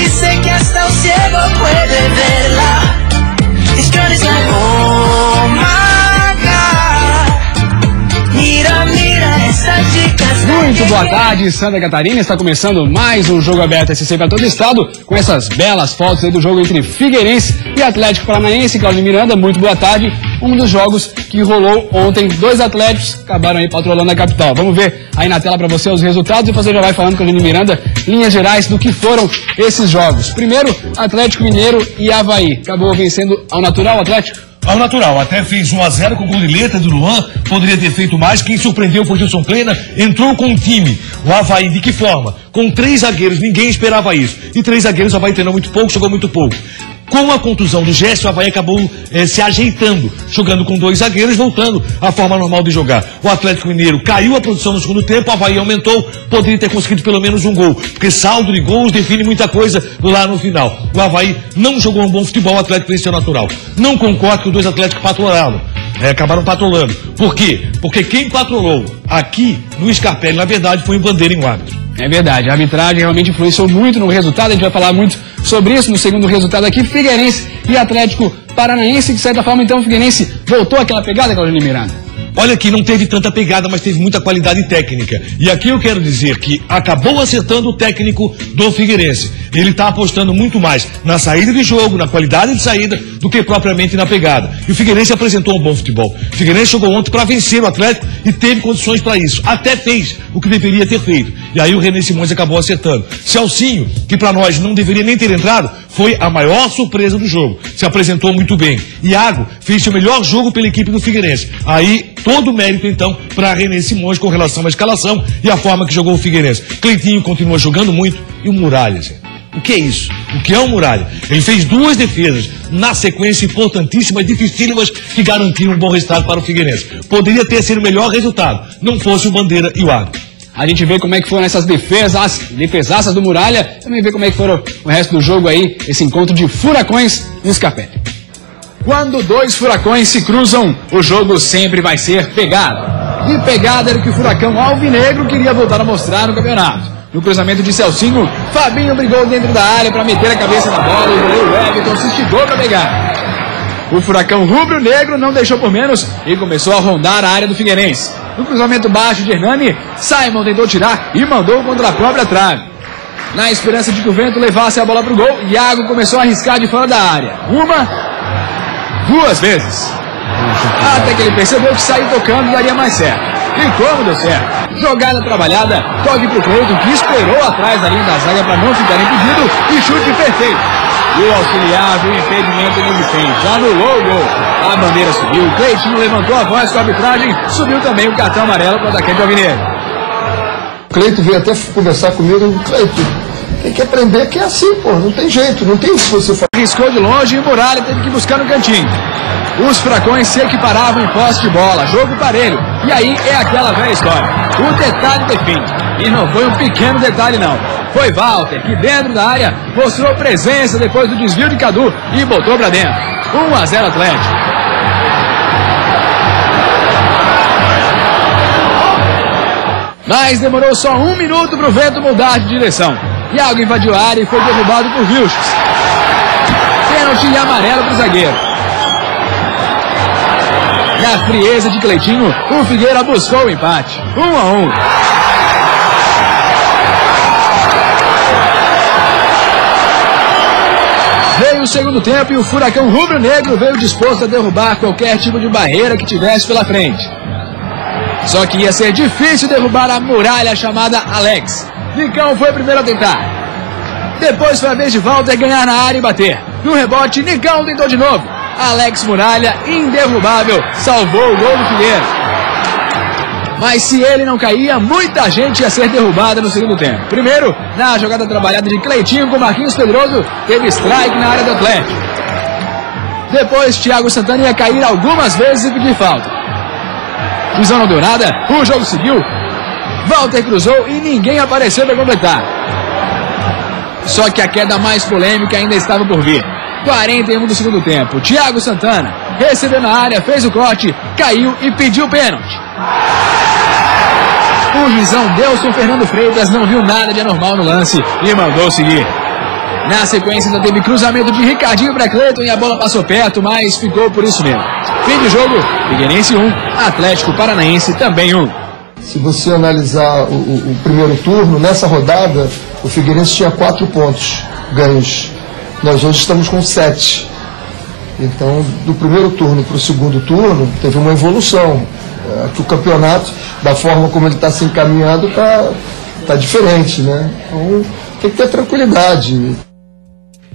dice que hasta un ciego puede verla. This girl is like, oh my God. Mira, mira, essa chica. Muito boa tarde, Santa Catarina. Está começando mais um Jogo Aberto SC para todo o estado, com essas belas fotos aí do jogo entre Figueirense e Atlético Paranaense. Claudio Miranda, muito boa tarde. Um dos jogos que rolou ontem, dois atléticos acabaram aí patrolando a capital. Vamos ver aí na tela para você os resultados e você já vai falando com o Claudio Miranda, linhas gerais do que foram esses jogos. Primeiro, Atlético Mineiro e Avaí. Acabou vencendo ao natural o Atlético. Ao natural, até fez 1-0 com gol de letra do Luan, poderia ter feito mais. Quem surpreendeu foi o Gilson Kleina, entrou com o time. O Avaí, de que forma? Com 3 zagueiros, ninguém esperava isso. E 3 zagueiros, o Avaí treinou muito pouco, jogou muito pouco. Com a contusão do Gerson, o Avaí acabou se ajeitando, jogando com 2 zagueiros, voltando à forma normal de jogar. O Atlético Mineiro caiu a produção no segundo tempo, o Avaí aumentou, poderia ter conseguido pelo menos um gol, porque saldo de gols define muita coisa lá no final. O Avaí não jogou um bom futebol, o Atlético venceu natural. Não concordo que os 2 Atléticos patrolaram. Acabaram patrolando. Por quê? Porque quem patrolou aqui no Scarpelli, na verdade, foi o Bandeira em árbitro. É verdade, a arbitragem realmente influenciou muito no resultado, a gente vai falar muito sobre isso no segundo resultado aqui, Figueirense e Atlético Paranaense, de certa forma então o Figueirense voltou àquela pegada, Claudio Miranda. Olha que não teve tanta pegada, mas teve muita qualidade técnica. E aqui eu quero dizer que acabou acertando o técnico do Figueirense. Ele está apostando muito mais na saída de jogo, na qualidade de saída, do que propriamente na pegada. E o Figueirense apresentou um bom futebol. O Figueirense jogou ontem para vencer o Atlético e teve condições para isso. Até fez o que deveria ter feito. E aí o René Simões acabou acertando. Celcinho, que para nós não deveria nem ter entrado, foi a maior surpresa do jogo. Se apresentou muito bem. Iago fez seu melhor jogo pela equipe do Figueirense. Aí todo o mérito, então, para René Simões com relação à escalação e a forma que jogou o Figueirense. Cleitinho continua jogando muito e o Muralha, gente. O que é isso? O que é o Muralha? Ele fez 2 defesas na sequência importantíssimas, dificílimas, que garantiram um bom resultado para o Figueirense. Poderia ter sido o melhor resultado, não fosse o Bandeira e o árbitro. A gente vê como é que foram essas defesaças do Muralha, também vê como é que foram o resto do jogo aí, esse encontro de furacões no Scarpelli. Quando 2 furacões se cruzam, o jogo sempre vai ser pegada. E pegada era o que o furacão alvinegro queria voltar a mostrar no campeonato. No cruzamento de Celcinho, Fabinho brigou dentro da área para meter a cabeça na bola e o goleiro Everton se esticou para pegar. O furacão rubro-negro não deixou por menos e começou a rondar a área do Figueirense. No cruzamento baixo de Hernani, Simon tentou tirar e mandou contra a própria trave. Na esperança de que o vento levasse a bola para o gol, Iago começou a arriscar de fora da área. 1, 2 vezes. Até que ele percebeu que sair tocando daria mais certo. E como deu certo? Jogada trabalhada, toque pro Cleiton, que esperou atrás da linha da zaga para não ficar impedido e chute perfeito. E o auxiliar viu o impedimento inexistente, anulou o gol. A bandeira subiu, o Cleiton levantou a voz com a arbitragem, subiu também o cartão amarelo para o atacante alvinegro. O Cleiton veio até conversar comigo, Cleiton, tem que aprender que é assim, pô, não tem jeito, não tem isso que você faz. Arriscou de longe e o Muralha teve que buscar no cantinho. Os furacões se equiparavam em posse de bola, jogo parelho. E aí é aquela velha história. O detalhe define. E não foi um pequeno detalhe não. Foi Walter que dentro da área mostrou presença depois do desvio de Cadu e botou pra dentro. 1-0 Atlético. Mas demorou só 1 minuto pro vento mudar de direção. Iago invadiu a área e foi derrubado por Vilches. Pênalti e amarelo pro zagueiro. Na frieza de Cleitinho, o Figueira buscou o empate. 1-1. Veio o segundo tempo e o furacão rubro-negro veio disposto a derrubar qualquer tipo de barreira que tivesse pela frente. Só que ia ser difícil derrubar a muralha chamada Alex. Nicão foi o primeiro a tentar. Depois foi a vez de Walter ganhar na área e bater. No rebote, Nicão tentou de novo. Alex Muralha, inderrubável, salvou o gol do Figueira. Mas se ele não caía, muita gente ia ser derrubada no segundo tempo. Primeiro, na jogada trabalhada de Cleitinho com Marquinhos Pedroso, teve strike na área do Atlético. Depois, Thiago Santana ia cair algumas vezes e pedir falta. Juizão não deu nada, o jogo seguiu. Walter cruzou e ninguém apareceu para completar. Só que a queda mais polêmica ainda estava por vir. 41 do segundo tempo. Thiago Santana recebeu na área, fez o corte, caiu e pediu pênalti. O juizão Delson Fernando Freitas não viu nada de anormal no lance e mandou seguir. Na sequência ainda teve cruzamento de Ricardinho para Cleiton e a bola passou perto, mas ficou por isso mesmo. Fim de jogo, Figueirense 1, Atlético Paranaense também 1. Se você analisar o primeiro turno, nessa rodada, o Figueirense tinha 4 pontos ganhos. Nós hoje estamos com 7. Então, do primeiro turno para o segundo turno, teve uma evolução. Que o campeonato, da forma como ele está se encaminhando, está diferente, né? Então, tem que ter tranquilidade.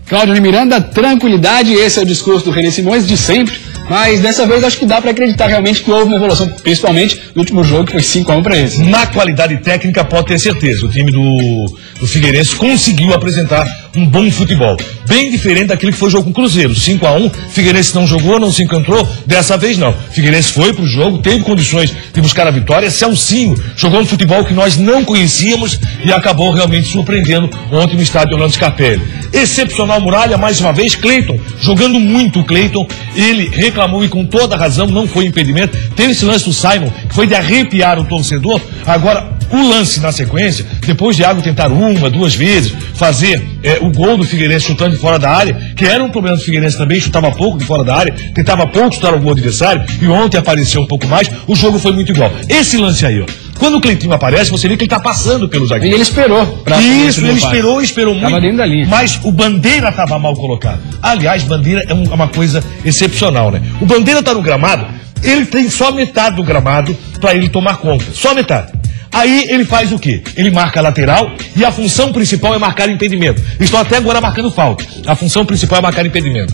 Cláudio Miranda, tranquilidade, esse é o discurso do René Simões de sempre, mas dessa vez acho que dá para acreditar realmente que houve uma evolução, principalmente no último jogo que foi 5-1 para eles. Na qualidade técnica pode ter certeza, o time do Figueirense conseguiu apresentar um bom futebol, bem diferente daquele que foi o jogo com o Cruzeiro, 5-1, Figueirense não jogou, não se encontrou, dessa vez não, Figueirense foi pro jogo, teve condições de buscar a vitória, Celcinho jogou um futebol que nós não conhecíamos e acabou realmente surpreendendo ontem no estádio Orlando Scarpelli. Excepcional Muralha, mais uma vez, Cleiton, jogando muito o Cleiton, ele reclamou e com toda razão, não foi impedimento, teve esse lance do Simon, que foi de arrepiar o torcedor, agora o lance na sequência, depois de Iago tentar 1, 2 vezes, fazer o gol do Figueirense chutando de fora da área, que era um problema do Figueirense também, chutava pouco de fora da área, tentava pouco chutar o gol adversário, e ontem apareceu um pouco mais, o jogo foi muito igual. Esse lance aí, ó, quando o Cleitinho aparece, você vê que ele tá passando pelo zagueiro. E ele esperou. Isso, ele esperou muito. Tava dentro da linha. Mas o Bandeira estava mal colocado. Aliás, Bandeira é uma coisa excepcional, né? O Bandeira tá no gramado, ele tem só metade do gramado para ele tomar conta. Só metade. Aí ele faz o quê? Ele marca a lateral e a função principal é marcar impedimento. Estou até agora marcando falta. A função principal é marcar impedimento.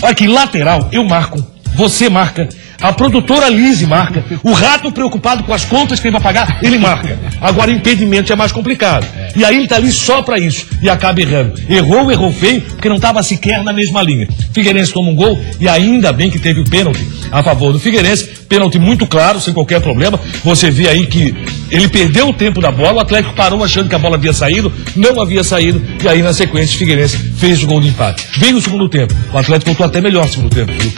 Aqui, lateral, eu marco. Você marca, a produtora Lise marca, o Rato preocupado com as contas que ele vai pagar, ele marca. Agora impedimento é mais complicado. E aí ele tá ali só para isso e acaba errando. Errou feio, porque não estava sequer na mesma linha. Figueirense toma um gol e ainda bem que teve o pênalti a favor do Figueirense, pênalti muito claro, sem qualquer problema. Você vê aí que ele perdeu o tempo da bola, o Atlético parou achando que a bola havia saído, não havia saído, e aí na sequência o Figueirense fez o gol de empate. Veio o segundo tempo, o Atlético voltou até melhor no segundo tempo, viu?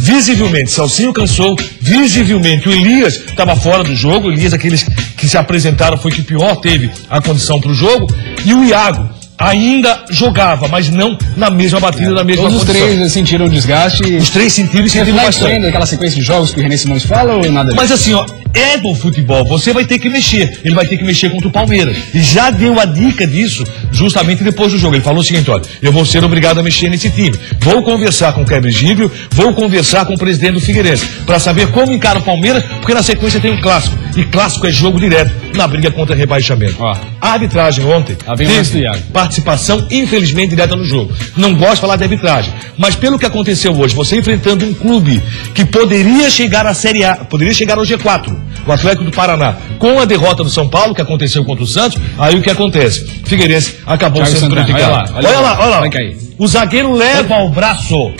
Visivelmente, Celcinho cansou, visivelmente o Elias estava fora do jogo, o Elias, aqueles que se apresentaram, foi que pior teve a condição para o jogo, e o Iago ainda jogava, mas não na mesma batida, na mesma condição. Todos os três sentiram o desgaste. Os três sentiram e sentiram bastante. Aquela sequência de jogos que o René Simões fala ou nada disso? Mas assim, ó, é do futebol, você vai ter que mexer. Ele vai ter que mexer contra o Palmeiras. E já deu a dica disso justamente depois do jogo. Ele falou o seguinte, olha, eu vou ser obrigado a mexer nesse time. Vou conversar com o Kleber Giglio, vou conversar com o presidente do Figueirense, para saber como encara o Palmeiras, porque na sequência tem um clássico. E clássico é jogo direto na briga contra rebaixamento. Ó. A arbitragem ontem teve participação, infelizmente, direta no jogo. Não gosto de falar de arbitragem, mas pelo que aconteceu hoje, você enfrentando um clube que poderia chegar à Série A, poderia chegar ao G4, o Atlético do Paraná, com a derrota do São Paulo, que aconteceu contra o Santos, aí o que acontece? Figueirense acabou sendo prejudicado. Olha lá. Vai cair. O zagueiro leva ao braço.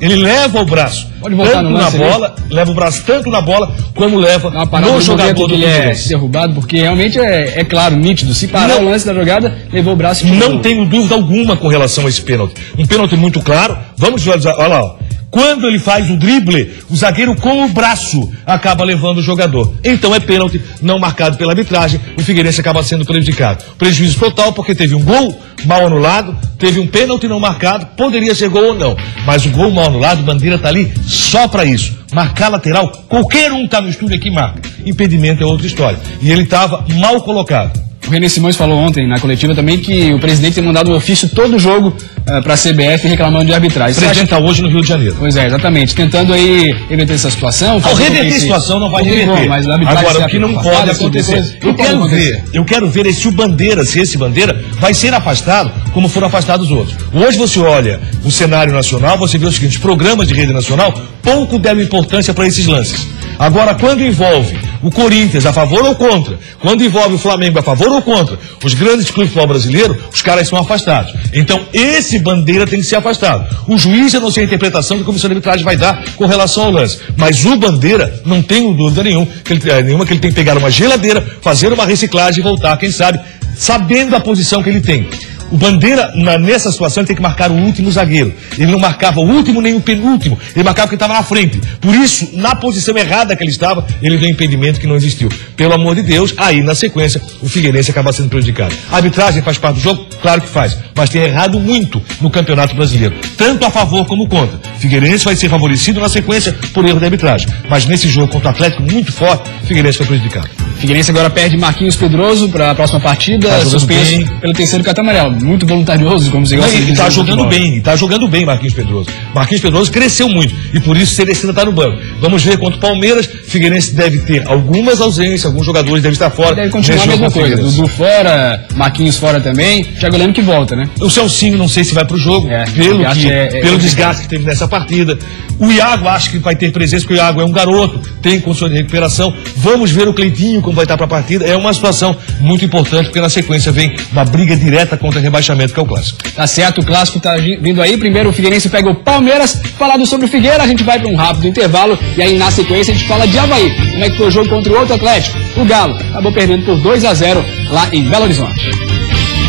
Ele leva o braço, pode voltar tanto no lance na bola, leva o braço tanto na bola, como leva no jogador do ele é derrubado, porque realmente é claro, nítido. Se parar o lance da jogada, levou o braço. Não tenho dúvida alguma com relação a esse pênalti. Um pênalti muito claro. Vamos visualizar, olha lá, ó. Quando ele faz o drible, o zagueiro com o braço acaba levando o jogador. Então é pênalti não marcado pela arbitragem, o Figueirense acaba sendo prejudicado. Prejuízo total porque teve um gol mal anulado, teve um pênalti não marcado, poderia ser gol ou não. Mas o gol mal anulado, Bandeira tá ali só para isso. Marcar lateral, qualquer um tá no estúdio aqui marca. Impedimento é outra história. E ele estava mal colocado. O René Simões falou ontem na coletiva também que o presidente tem mandado um ofício todo jogo para a CBF reclamando de arbitragem. O presidente está hoje no Rio de Janeiro. Pois é, exatamente. Tentando aí reverter essa situação. Ao reverter a situação não vai reverter. Mas agora, o que não pode acontecer. Eu quero ver se o Bandeira, se esse Bandeira vai ser afastado como foram afastados os outros. Hoje você olha o cenário nacional, você vê o seguinte, programas de rede nacional pouco deram importância para esses lances. Agora, quando envolve o Corinthians a favor ou contra, quando envolve o Flamengo a favor ou contra, os grandes clubes de futebol brasileiro, os caras são afastados. Então, esse Bandeira tem que ser afastado. O juiz, eu não sei a interpretação que a comissão de arbitragem vai dar com relação ao lance. Mas o Bandeira, não tenho dúvida nenhuma que ele tem que pegar uma geladeira, fazer uma reciclagem e voltar, quem sabe, sabendo a posição que ele tem. O Bandeira, nessa situação, ele tem que marcar o último zagueiro. Ele não marcava o último nem o penúltimo. Ele marcava quem estava na frente. Por isso, na posição errada que ele estava, ele deu impedimento que não existiu. Pelo amor de Deus, aí na sequência, o Figueirense acaba sendo prejudicado. A arbitragem faz parte do jogo? Claro que faz. Mas tem errado muito no Campeonato Brasileiro. Tanto a favor como contra. O Figueirense vai ser favorecido na sequência por erro da arbitragem. Mas nesse jogo contra o Atlético muito forte, o Figueirense foi prejudicado. Figueirense agora perde Marquinhos Pedroso para a próxima partida, suspenso pelo terceiro cartão amarelo. Muito voluntarioso, como você gosta de dizer. Ele está jogando bem, Marquinhos Pedroso. Marquinhos Pedroso cresceu muito e por isso ele ainda está no banco. Vamos ver contra o Palmeiras. Figueirense deve ter algumas ausências, alguns jogadores devem estar fora. Deve continuar a mesma coisa. Dudu fora, Marquinhos fora também. Thiago Leme que volta, né? O Celcinho não sei se vai para o jogo, pelo desgaste que teve nessa partida. O Iago acho que vai ter presença, porque o Iago é um garoto, tem condições de recuperação. Vamos ver o Cleitinho como vai estar para a partida. É uma situação muito importante, porque na sequência vem uma briga direta contra o rebaixamento, que é o Clássico. Tá certo, o Clássico tá vindo aí. Primeiro o Figueirense pega o Palmeiras. Falado sobre o Figueira, a gente vai para um rápido intervalo. E aí na sequência a gente fala de Avaí. Como é que foi o jogo contra o outro Atlético? O Galo acabou perdendo por 2-0 lá em Belo Horizonte.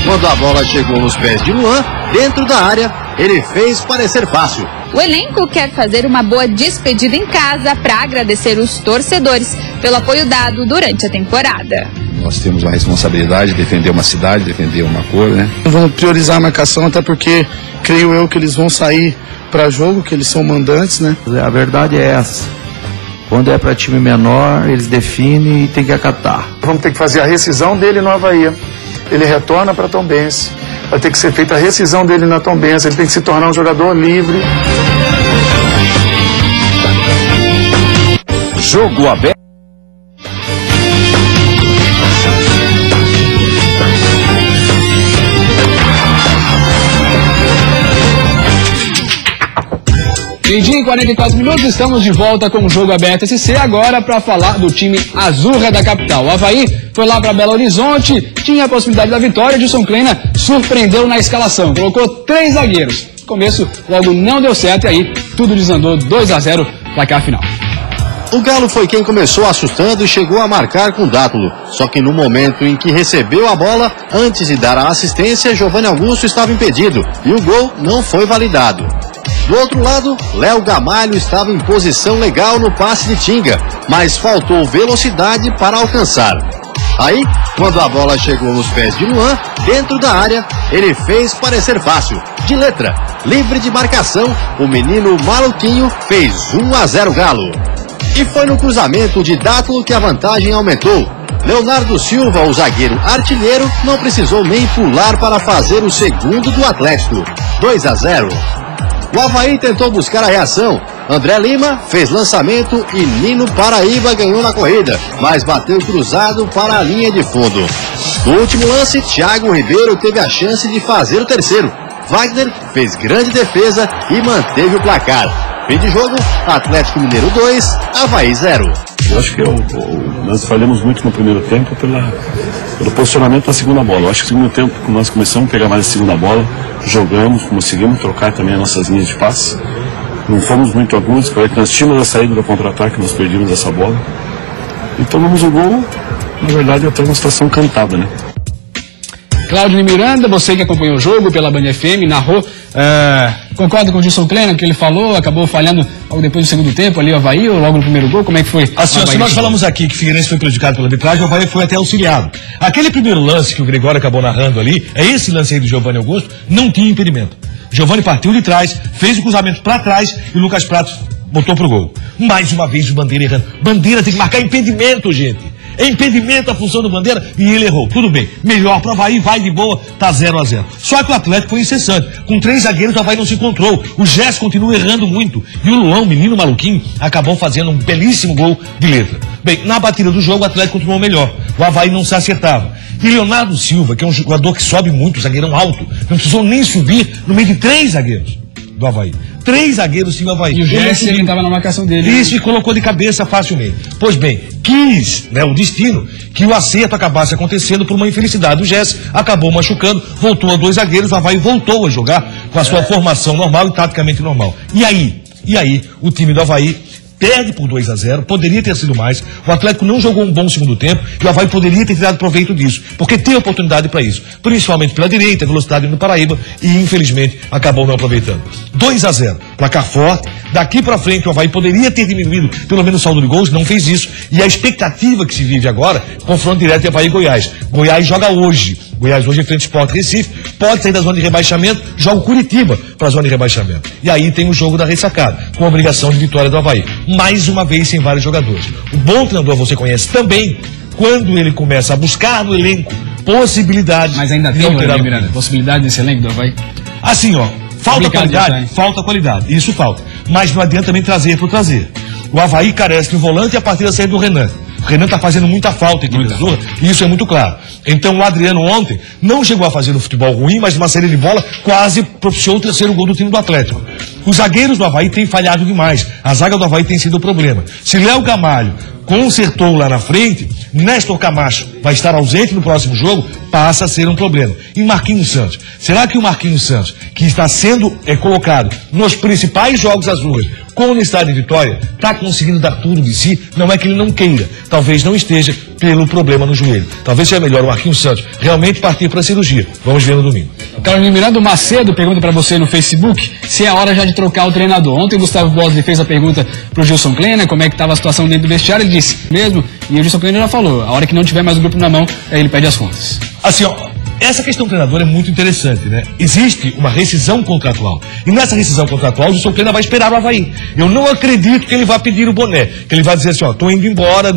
Quando a bola chegou nos pés de Luan, dentro da área, ele fez parecer fácil. O elenco quer fazer uma boa despedida em casa para agradecer os torcedores pelo apoio dado durante a temporada. Nós temos uma responsabilidade de defender uma cidade, defender uma cor, né? Vamos priorizar a marcação, até porque creio eu que eles vão sair para jogo, que eles são mandantes, né? A verdade é essa. Quando é para time menor, eles definem e tem que acatar. Vamos ter que fazer a rescisão dele no Avaí. Ele retorna para Tombense. Vai ter que ser feita a rescisão dele na Tombense. Ele tem que se tornar um jogador livre. Jogo aberto. Meio-dia e 44 minutos, estamos de volta com o Jogo Aberto SC, agora para falar do time Azurra da capital. O Avaí foi lá para Belo Horizonte, tinha a possibilidade da vitória, Gilson Kleina surpreendeu na escalação, colocou 3 zagueiros. No começo, logo não deu certo e aí tudo desandou, 2-0, placar final. O Galo foi quem começou assustando e chegou a marcar com Dátulo. Só que no momento em que recebeu a bola, antes de dar a assistência, Giovanni Augusto estava impedido e o gol não foi validado. Do outro lado, Léo Gamalho estava em posição legal no passe de Tinga, mas faltou velocidade para alcançar. Aí, quando a bola chegou nos pés de Luan, dentro da área, ele fez parecer fácil. De letra, livre de marcação, o menino maluquinho fez 1-0 Galo. E foi no cruzamento de Dátulo que a vantagem aumentou. Leonardo Silva, o zagueiro artilheiro, não precisou nem pular para fazer o segundo do Atlético. 2-0. O Avaí tentou buscar a reação. André Lima fez lançamento e Nino Paraíba ganhou na corrida, mas bateu cruzado para a linha de fundo. No último lance, Thiago Ribeiro teve a chance de fazer o terceiro. Wagner fez grande defesa e manteve o placar. Fim de jogo, Atlético Mineiro 2, Avaí 0. Eu acho que nós falhamos muito no primeiro tempo pelo posicionamento da segunda bola. Eu acho que no segundo tempo nós começamos a pegar mais a segunda bola, jogamos, conseguimos trocar também as nossas linhas de passe. Não fomos muito agudos, porque nós tínhamos a saída do contra-ataque, nós perdemos essa bola. E tomamos o gol, na verdade, até uma situação cantada, né? Cláudio Miranda, você que acompanhou o jogo pela Band FM, narrou, concorda com o Gilson Kleina, que ele falou, acabou falhando logo depois do segundo tempo ali o Avaí, ou logo no primeiro gol, como é que foi? Assim, se nós falamos aqui que o Figueirense foi prejudicado pela arbitragem, o Avaí foi até auxiliado. Aquele primeiro lance que o Gregório acabou narrando ali, é esse lance aí do Giovanni Augusto, não tinha impedimento. Giovanni partiu de trás, fez o cruzamento para trás e o Lucas Prato botou pro gol. Mais uma vez o Bandeira errando. Bandeira tem que marcar impedimento, gente. É impedimento a função do Bandeira e ele errou. Tudo bem, melhor pro Avaí, vai de boa, tá 0-0. Só que o Atlético foi incessante. Com 3 zagueiros o Avaí não se encontrou. O Gerson continua errando muito. E o Luan, menino maluquinho, acabou fazendo um belíssimo gol de letra. Bem, na batida do jogo o Atlético continuou melhor. O Avaí não se acertava. E Leonardo Silva, que é um jogador que sobe muito, zagueirão alto, não precisou nem subir no meio de 3 zagueiros do Avaí. 3 zagueiros tinha o Avaí. E o Gerson estava na marcação dele. Isso, e colocou de cabeça facilmente. Pois bem, quis, né, o destino, que o acerto acabasse acontecendo por uma infelicidade. O Gerson acabou machucando, voltou a 2 zagueiros, o Avaí voltou a jogar com a sua formação normal e taticamente normal. E aí, o time do Avaí perde por 2-0, poderia ter sido mais. O Atlético não jogou um bom segundo tempo e o Avaí poderia ter tirado proveito disso, porque tem oportunidade para isso, principalmente pela direita, velocidade no Paraíba, e infelizmente acabou não aproveitando. 2-0, placar forte. Daqui para frente o Avaí poderia ter diminuído pelo menos o saldo de gols, não fez isso, e a expectativa que se vive agora, confronto direto de Avaí e Goiás. Goiás joga hoje. Goiás hoje enfrenta o Sport Recife, pode sair da zona de rebaixamento, joga o Curitiba para a zona de rebaixamento. E aí tem o jogo da ressacada, com a obrigação de vitória do Avaí. Mais uma vez sem vários jogadores. O bom treinador você conhece também, quando ele começa a buscar no elenco possibilidades. Mas ainda tem, Miranda, possibilidade nesse elenco do Avaí? Assim, ó, falta qualidade, falta qualidade, isso falta. Mas não adianta também trazer por trazer. O Avaí carece de um volante e a partida sai do Renan. O Renan está fazendo muita falta aqui no Azul, e isso é muito claro. Então o Adriano ontem não chegou a fazer um futebol ruim, mas numa saída de bola quase propiciou o terceiro gol do time do Atlético. Os zagueiros do Avaí têm falhado demais. A zaga do Avaí tem sido o problema. Se Léo Gamalho consertou lá na frente, Néstor Camacho vai estar ausente no próximo jogo, passa a ser um problema. E Marquinhos Santos? Será que o Marquinhos Santos, que está sendo colocado nos principais jogos azuis, com o Estado de Vitória, está conseguindo dar tudo de si? Não é que ele não queira, talvez não esteja pelo problema no joelho. Talvez seja melhor o Marquinhos Santos realmente partir para a cirurgia. Vamos ver no domingo. Carolina Miranda, Macedo pergunta para você no Facebook se é hora já de trocar o treinador. Ontem o Gustavo Bosley fez a pergunta para o Gilson Kleina, como é que estava a situação dentro do vestiário, ele disse mesmo, e o Gilson Kleina já falou, a hora que não tiver mais o grupo na mão, aí ele pede as contas. Assim, ó, essa questão do treinador é muito interessante, né? Existe uma rescisão contratual. E nessa rescisão contratual, o Gilson Kleina vai esperar o Avaí. Eu não acredito que ele vá pedir o boné. Que ele vai dizer assim, ó, tô indo embora,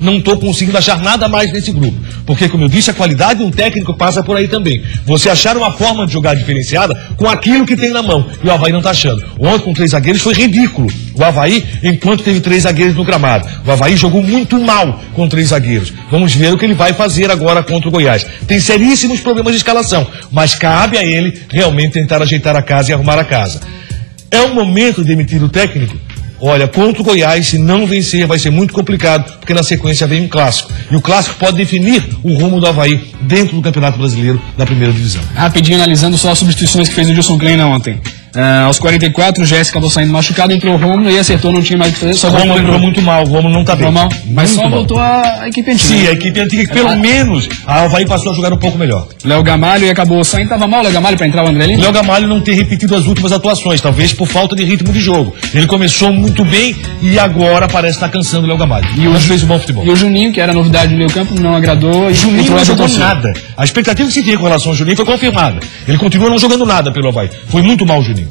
não tô conseguindo achar nada mais nesse grupo. Porque, como eu disse, a qualidade de um técnico passa por aí também. Você achar uma forma de jogar diferenciada com aquilo que tem na mão. E o Avaí não tá achando. Ontem, com 3 zagueiros, foi ridículo. O Avaí, enquanto teve 3 zagueiros no gramado. O Avaí jogou muito mal com 3 zagueiros. Vamos ver o que ele vai fazer agora contra o Goiás. Tem seríssimos problemas de escalação, mas cabe a ele realmente tentar ajeitar a casa e arrumar a casa. É o momento de demitir o técnico? Olha, contra o Goiás, se não vencer, vai ser muito complicado, porque na sequência vem um clássico. E o clássico pode definir o rumo do Avaí dentro do Campeonato Brasileiro da primeira divisão. Rapidinho, analisando só as substituições que fez o Gilson Kleina ontem. Aos 44, o Jéssica acabou saindo machucado, entrou o Romulo e acertou, não tinha mais o que fazer. Só o Romulo entrou muito mal, o Romulo não tá bem. Mal, mas muito só mal. Voltou a equipe antiga. Sim, a equipe antiga que pelo menos a Avaí passou a jogar um pouco melhor. Léo Gamalho e acabou saindo, tava mal o Léo Gamalho para entrar o André Lima? Léo Gamalho não ter repetido as últimas atuações, talvez por falta de ritmo de jogo. Ele começou muito bem e agora parece estar cansando o Léo Gamalho. E hoje fez um bom futebol. E o Juninho, que era novidade no meio campo, não agradou. Juninho não jogou nada. A expectativa que se tinha com relação ao Juninho foi confirmada. Ele continua não jogando nada pelo Avaí. Foi muito mal o Juninho.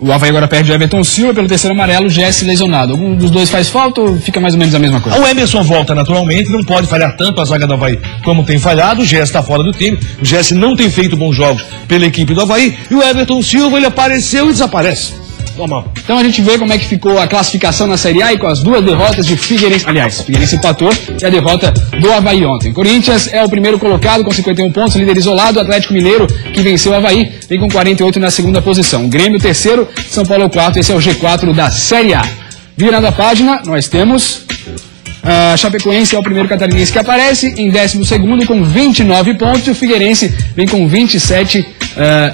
O Avaí agora perde o Everton Silva pelo terceiro amarelo, Jesse lesionado. Algum dos dois faz falta ou fica mais ou menos a mesma coisa? O Emerson volta naturalmente, não pode falhar tanto a zaga do Avaí como tem falhado. O Jesse está fora do time. O Jesse não tem feito bons jogos pela equipe do Avaí. E o Everton Silva, ele apareceu e desaparece. Normal. Então a gente vê como é que ficou a classificação na Série A e com as 2 derrotas de Figueirense. Aliás, Figueirense empatou e a derrota do Avaí ontem. Corinthians é o primeiro colocado com 51 pontos, líder isolado. Atlético Mineiro, que venceu o Avaí, vem com 48 na segunda posição. Grêmio, terceiro, São Paulo, o quarto. Esse é o G4 da Série A. Virando a página, nós temos... A Chapecoense é o primeiro catarinense que aparece, em 12º com 29 pontos, e o Figueirense vem com 27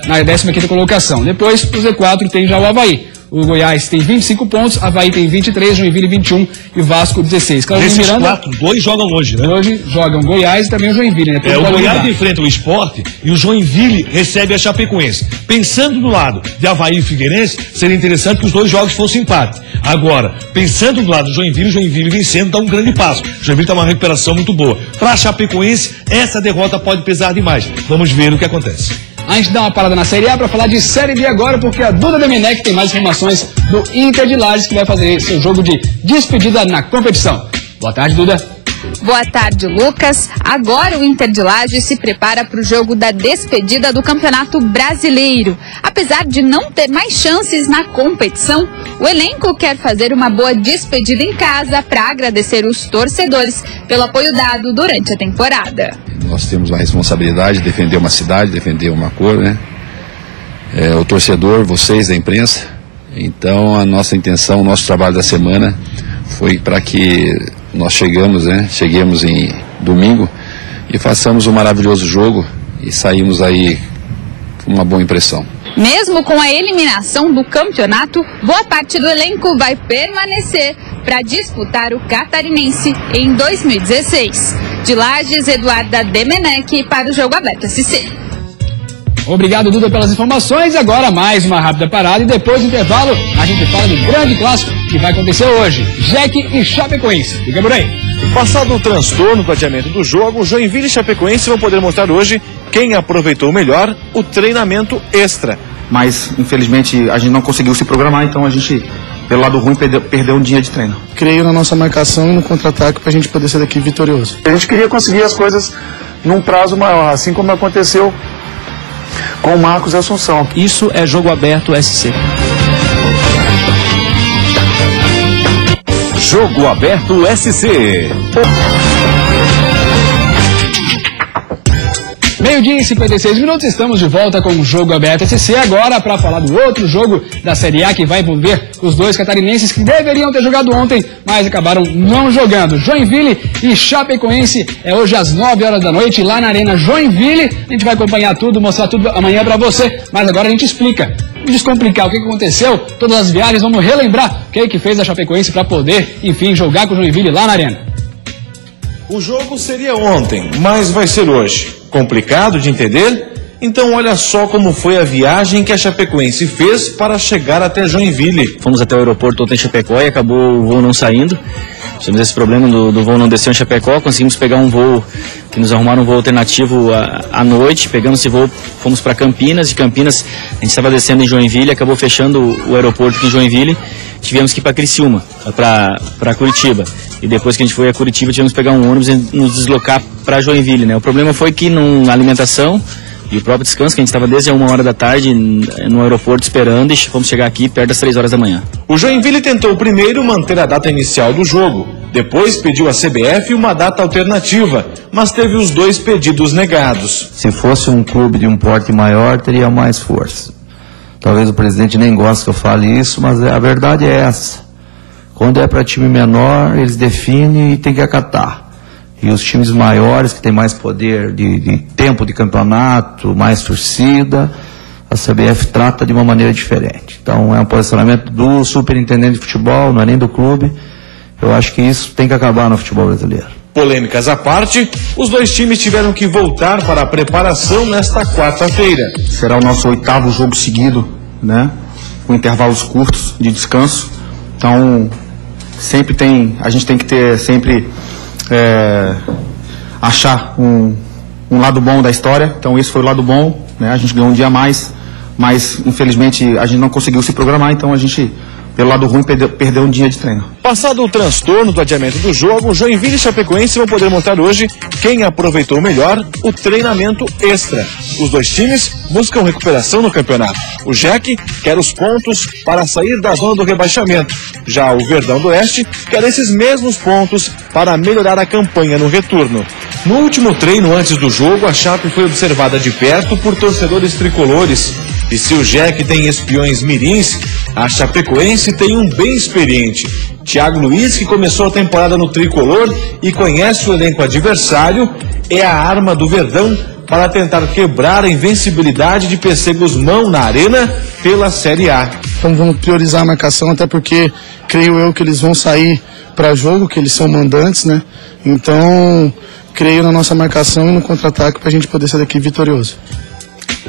na 15ª colocação. Depois, o Z4 tem já o Avaí. O Goiás tem 25 pontos, Avaí tem 23, Joinville 21 e Vasco 16. Esses Miranda, 2 jogam hoje, né? Hoje jogam Goiás e também o Joinville, né? O Goiás enfrenta o Sport e o Joinville recebe a Chapecoense. Pensando do lado de Avaí e Figueirense, seria interessante que os 2 jogos fossem empate. Agora, pensando do lado do Joinville, o Joinville vencendo dá um grande passo. O Joinville está uma recuperação muito boa. Para a Chapecoense, essa derrota pode pesar demais. Vamos ver o que acontece. A gente dá uma parada na Série A para falar de Série B agora, porque a Duda Domenech tem mais informações do Inter de Lages, que vai fazer seu jogo de despedida na competição. Boa tarde, Duda. Boa tarde, Lucas. Agora o Inter de Lages se prepara para o jogo da despedida do Campeonato Brasileiro. Apesar de não ter mais chances na competição, o elenco quer fazer uma boa despedida em casa para agradecer os torcedores pelo apoio dado durante a temporada. Nós temos a responsabilidade de defender uma cidade, defender uma cor, né? O torcedor, vocês da imprensa. Então a nossa intenção, o nosso trabalho da semana foi para que nós cheguemos em domingo e façamos um maravilhoso jogo e saímos aí uma boa impressão. Mesmo com a eliminação do campeonato, boa parte do elenco vai permanecer para disputar o Catarinense em 2016. De Lages, Eduarda Demenech para o Jogo Aberto SC. Obrigado, Duda, pelas informações. Agora mais uma rápida parada e depois do intervalo a gente fala do grande clássico que vai acontecer hoje. Jack e Chapecoense. Fica por aí. Passado o transtorno do adiamento do jogo, Joinville e Chapecoense vão poder mostrar hoje quem aproveitou melhor o treinamento extra. Mas, infelizmente, a gente não conseguiu se programar, então a gente, pelo lado ruim, perdeu um dia de treino. Creio na nossa marcação e no contra-ataque para a gente poder sair daqui vitorioso. A gente queria conseguir as coisas num prazo maior, assim como aconteceu com o Marcos Assunção. Isso é Jogo Aberto SC. Jogo Aberto SC. Meio-dia e 56 minutos, estamos de volta com o Jogo Aberto SC, agora para falar do outro jogo da Série A que vai envolver os dois catarinenses que deveriam ter jogado ontem, mas acabaram não jogando. Joinville e Chapecoense é hoje às 9 horas da noite, lá na Arena Joinville. A gente vai acompanhar tudo, mostrar tudo amanhã para você, mas agora a gente explica. Vamos descomplicar o que aconteceu, todas as viagens, vamos relembrar o que fez a Chapecoense para poder, enfim, jogar com o Joinville lá na Arena. O jogo seria ontem, mas vai ser hoje. Complicado de entender? Então olha só como foi a viagem que a Chapecoense fez para chegar até Joinville. Fomos até o aeroporto ontem em Chapecó e acabou o voo não saindo. Tivemos esse problema do voo não descer em Chapecó, conseguimos pegar um voo, que nos arrumaram um voo alternativo à noite, pegamos esse voo, fomos para Campinas, de Campinas a gente estava descendo em Joinville, acabou fechando o aeroporto aqui em Joinville, tivemos que ir para Criciúma, para Curitiba, e depois que a gente foi a Curitiba tivemos que pegar um ônibus e nos deslocar para Joinville, né? O problema foi que na alimentação e o próprio descanso, que a gente estava desde a 1 hora da tarde no aeroporto esperando e fomos chegar aqui perto das 3 horas da manhã. O Joinville tentou primeiro manter a data inicial do jogo, depois pediu à CBF uma data alternativa, mas teve os dois pedidos negados. Se fosse um clube de um porte maior, teria mais força. Talvez o presidente nem goste que eu fale isso, mas a verdade é essa. Quando é para time menor, eles definem e tem que acatar. E os times maiores, que têm mais poder de tempo de campeonato, mais torcida, a CBF trata de uma maneira diferente. Então é um posicionamento do superintendente de futebol, não é nem do clube. Eu acho que isso tem que acabar no futebol brasileiro. Polêmicas à parte, os dois times tiveram que voltar para a preparação nesta quarta-feira. Será o nosso 8º jogo seguido, né? Com intervalos curtos de descanso. Então, a gente tem que ter sempre achar um lado bom da história. Então esse foi o lado bom, né? A gente ganhou um dia a mais, mas infelizmente a gente não conseguiu se programar, então a gente, pelo lado ruim, perdeu um dia de treino. Passado o transtorno do adiamento do jogo, Joinville e Chapecoense vão poder mostrar hoje quem aproveitou melhor o treinamento extra. Os dois times buscam recuperação no campeonato. O Jack quer os pontos para sair da zona do rebaixamento. Já o Verdão do Oeste quer esses mesmos pontos para melhorar a campanha no retorno. No último treino antes do jogo, a Chape foi observada de perto por torcedores tricolores. E se o Jack tem espiões mirins, a Chapecoense tem um bem experiente. Thiago Luiz, que começou a temporada no tricolor e conhece o elenco adversário, é a arma do Verdão para tentar quebrar a invencibilidade de PC Guzmão na Arena pela Série A. Então vamos priorizar a marcação, até porque creio eu que eles vão sair para jogo, que eles são mandantes, né? Então creio na nossa marcação e no contra-ataque para a gente poder sair daqui vitorioso.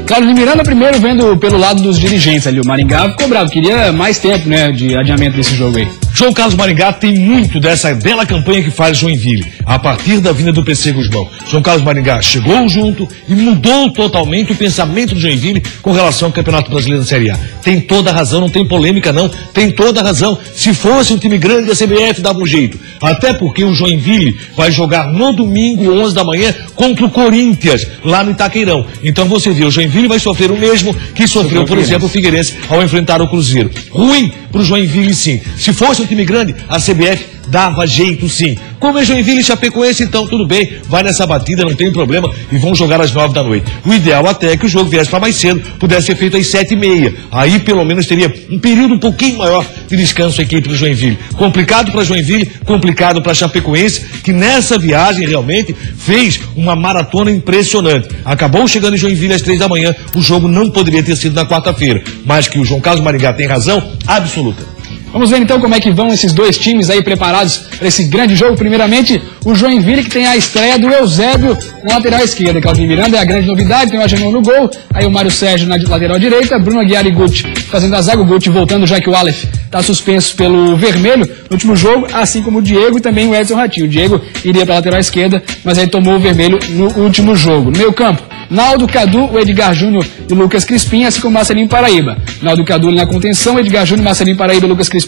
Carlos de Miranda primeiro vendo pelo lado dos dirigentes ali, o Maringá ficou bravo, queria mais tempo, né, de adiamento desse jogo aí. João Carlos Maringá tem muito dessa bela campanha que faz Joinville, a partir da vinda do PC Guzmão. João Carlos Maringá chegou junto e mudou totalmente o pensamento do Joinville com relação ao Campeonato Brasileiro da Série A. Tem toda a razão, não tem polêmica não, tem toda a razão. Se fosse um time grande, a CBF dava um jeito. Até porque o Joinville vai jogar no domingo, 11 da manhã, contra o Corinthians, lá no Itaqueirão. Então você vê, o Joinville vai sofrer o mesmo que sofreu, por exemplo, o Figueirense ao enfrentar o Cruzeiro. Ruim pro Joinville, sim. Se fosse um time grande, a CBF dava jeito sim. Como é Joinville e Chapecoense, então tudo bem, vai nessa batida, não tem problema, e vão jogar às 9 da noite. O ideal até é que o jogo viesse para mais cedo, pudesse ser feito às 7h30. Aí pelo menos teria um período um pouquinho maior de descanso a equipe do Joinville. Complicado para Joinville, complicado para Chapecoense, que nessa viagem realmente fez uma maratona impressionante. Acabou chegando em Joinville às 3 da manhã, o jogo não poderia ter sido na quarta-feira, mas que o João Carlos Maringá tem razão absoluta. Vamos ver então como é que vão esses dois times aí preparados para esse grande jogo. Primeiramente, o Joinville, que tem a estreia do Eusébio na lateral esquerda. Claudio Miranda é a grande novidade, tem o Agenor no gol, aí o Mário Sérgio na lateral direita, Bruno Aguiar e Guti fazendo a zaga, o Guti voltando já que o Aleph está suspenso pelo vermelho no último jogo, assim como o Diego e também o Edson Ratinho. O Diego iria para a lateral esquerda, mas aí tomou o vermelho no último jogo. No meio campo, Naldo, Cadu, o Edgar Júnior e o Lucas Crispim, assim como o Marcelinho Paraíba. Naldo e Cadu na contenção, Edgar Júnior, Marcelinho Paraíba e Lucas Crispim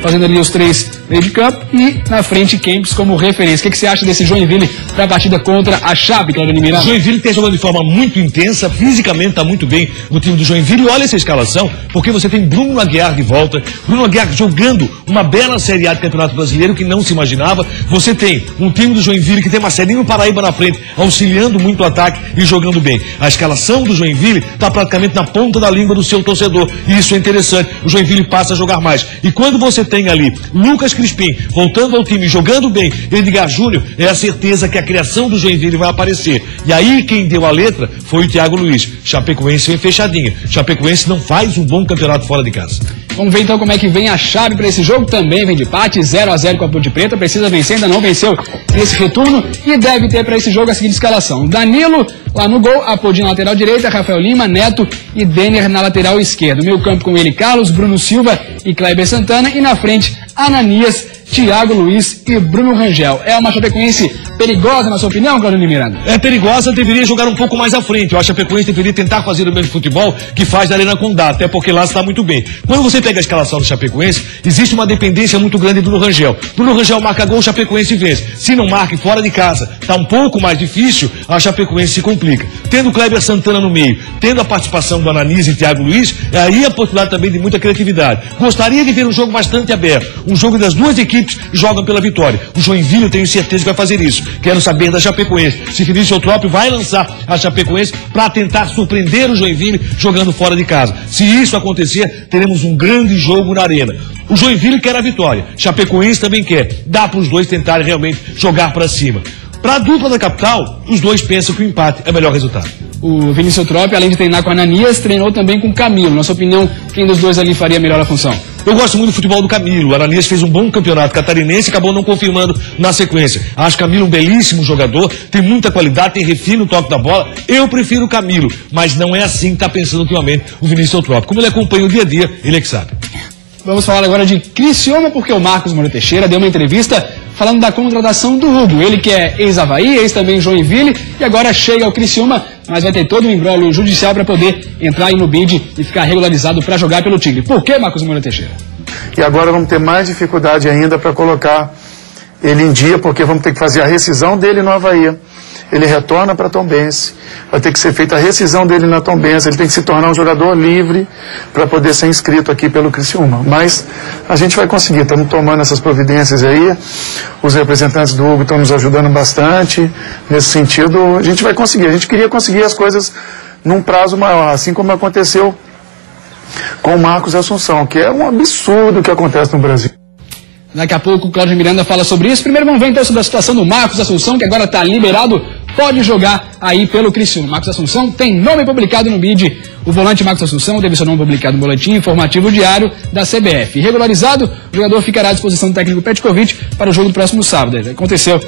fazendo ali os três meio de campo e na frente Kempis como referência. O que você acha desse Joinville para a partida contra a Chape, Claudio Miranda? O Joinville tem jogando de forma muito intensa, fisicamente está muito bem no time do Joinville. E olha essa escalação, porque você tem Bruno Aguiar de volta, Bruno Aguiar jogando uma bela Série A de Campeonato Brasileiro que não se imaginava. Você tem um time do Joinville que tem Marcelinho Paraíba na frente, auxiliando muito o ataque e jogando bem. A escalação do Joinville está praticamente na ponta da língua do seu torcedor. E isso é interessante. O Joinville passa a jogar mais. E quando você tem ali Lucas Crispim voltando ao time, jogando bem, Edgar Júnior, é a certeza que a criação do Joinville vai aparecer. E aí quem deu a letra foi o Thiago Luiz. Chapecoense vem fechadinha. Chapecoense não faz um bom campeonato fora de casa. Vamos ver então como é que vem a Chape para esse jogo. Também vem de empate, 0-0 com a Ponte Preta. Precisa vencer, ainda não venceu nesse retorno. E deve ter para esse jogo a seguinte escalação: Danilo lá no gol, Apodi na lateral direita, Rafael Lima, Neto e Denner na lateral esquerda. No meio campo com ele, Carlos, Bruno Silva e Kleber Santana. E na frente, Ananias, Thiago Luiz e Bruno Rangel. É uma Chapecoense perigosa, na sua opinião, Claudio Miranda? É perigosa, deveria jogar um pouco mais à frente. Eu acho que a Chapecoense deveria tentar fazer o mesmo futebol que faz na Arena Condá, até porque lá está muito bem. Quando você pega a escalação do Chapecoense, existe uma dependência muito grande do Bruno Rangel. Bruno Rangel marca gol, o Chapecoense vence. Se não marca fora de casa, está um pouco mais difícil, a Chapecoense se complica. Tendo o Kleber Santana no meio, tendo a participação do Ananias e Thiago Luiz, aí a possibilidade também de muita criatividade. Gostaria de ver um jogo bastante aberto, um jogo das duas equipes jogam pela vitória. O Joinville, eu tenho certeza que vai fazer isso. Quero saber da Chapecoense se Vinícius Eutrópio vai lançar a Chapecoense para tentar surpreender o Joinville jogando fora de casa. Se isso acontecer, teremos um grande jogo na arena. O Joinville quer a vitória, Chapecoense também quer. Dá para os dois tentarem realmente jogar para cima. Para a dupla da capital, os dois pensam que o empate é o melhor resultado. O Vinícius Eutrópio, além de treinar com a Ananias, treinou também com o Camilo. Na sua opinião, quem dos dois ali faria melhor a função? Eu gosto muito do futebol do Camilo. O Ananias fez um bom campeonato catarinense e acabou não confirmando na sequência. Acho o Camilo um belíssimo jogador, tem muita qualidade, tem refino no toque da bola. Eu prefiro o Camilo, mas não é assim que está pensando ultimamente o Vinícius Eutrópio. Como ele acompanha o dia a dia, ele é que sabe. Vamos falar agora de Criciúma, porque o Marcos Moura Teixeira deu uma entrevista falando da contratação do Hugo. Ele que é ex-Avaí, ex também Joinville, e agora chega ao Criciúma, mas vai ter todo um imbróglio judicial para poder entrar aí no bid e ficar regularizado para jogar pelo Tigre. Por que, Marcos Moura Teixeira? E agora vamos ter mais dificuldade ainda para colocar ele em dia, porque vamos ter que fazer a rescisão dele no Avaí. Ele retorna para Tombense, vai ter que ser feita a rescisão dele na Tombense, ele tem que se tornar um jogador livre para poder ser inscrito aqui pelo Criciúma. Mas a gente vai conseguir, estamos tomando essas providências aí, os representantes do Hugo estão nos ajudando bastante, nesse sentido a gente vai conseguir. A gente queria conseguir as coisas num prazo maior, assim como aconteceu com o Marcos Assunção, que é um absurdo o que acontece no Brasil. Daqui a pouco o Claudio Miranda fala sobre isso. Primeiro vamos ver então sobre a situação do Marcos Assunção, que agora está liberado, pode jogar aí pelo Criciúma. Marcos Assunção tem nome publicado no BID. O volante Marcos Assunção teve seu nome publicado no boletim informativo diário da CBF. Regularizado, o jogador ficará à disposição do técnico Petkovic para o jogo do próximo sábado. Aconteceu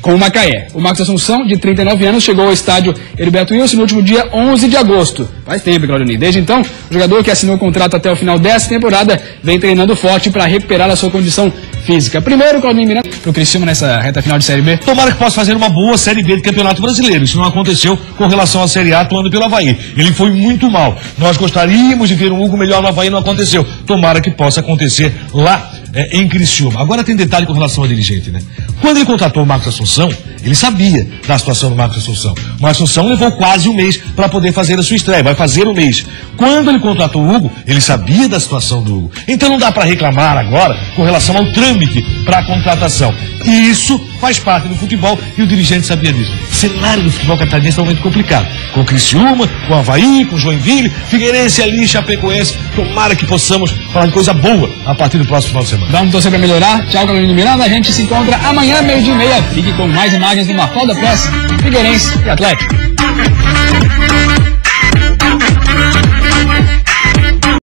com o Macaé. O Marcos Assunção, de 39 anos, chegou ao estádio Heriberto Wilson no último dia 11 de agosto. Faz tempo, Claudio. Desde então, o jogador que assinou o contrato até o final dessa temporada vem treinando forte para recuperar a sua condição física. Primeiro, Claudio Miranda, para o Criciúma nessa reta final de Série B. Tomara que possa fazer uma boa Série B de Campeonato Brasileiro. Isso não aconteceu com relação à Série A atuando pelo Avaí. Ele foi muito mal. Nós gostaríamos de ver um Hugo melhor no Avaí, não aconteceu. Tomara que possa acontecer lá em Criciúma. Agora tem detalhe com relação ao dirigente, né? Quando ele contratou o Marcos Assunção, Ele sabia da situação do Marcos Assunção. O Marcos Assunção levou quase um mês para poder fazer a sua estreia, vai fazer um mês. Quando ele contratou o Hugo, ele sabia da situação do Hugo. Então não dá para reclamar agora com relação ao trâmite para a contratação. E isso faz parte do futebol e o dirigente sabia disso. O cenário do futebol catarinense é um momento complicado. Com o Criciúma, com o Avaí, com o Joinville, Figueirense ali, Chapecoense. Tomara que possamos falar de coisa boa a partir do próximo final de semana. Vamos torcer para melhorar. Tchau, Carolina Miranda. A gente se encontra amanhã, 12:30. Fique com mais imagens do Mafalda Press, Figueirense e Atlético.